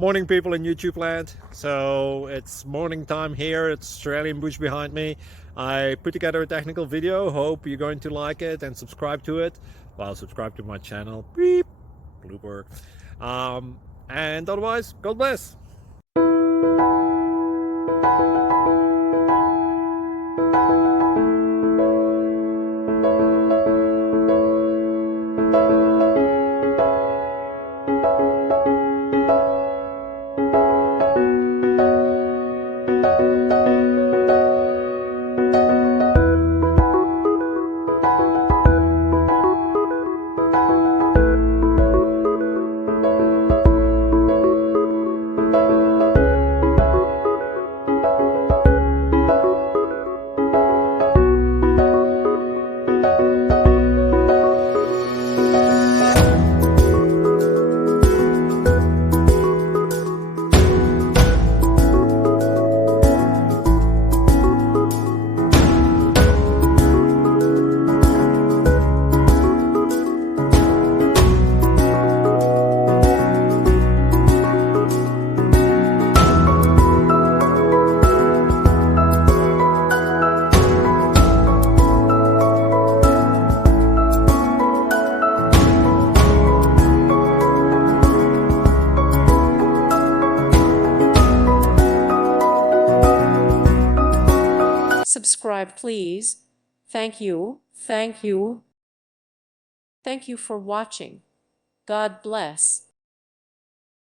Morning, people in YouTube land. So it's morning time here. It's Australian bush behind me. I put together a technical video. Hope you're going to like it and subscribe to it. Well, subscribe to my channel. Beep. Blooper. And otherwise, God bless. Subscribe, please. Thank you. Thank you. Thank you for watching. God bless.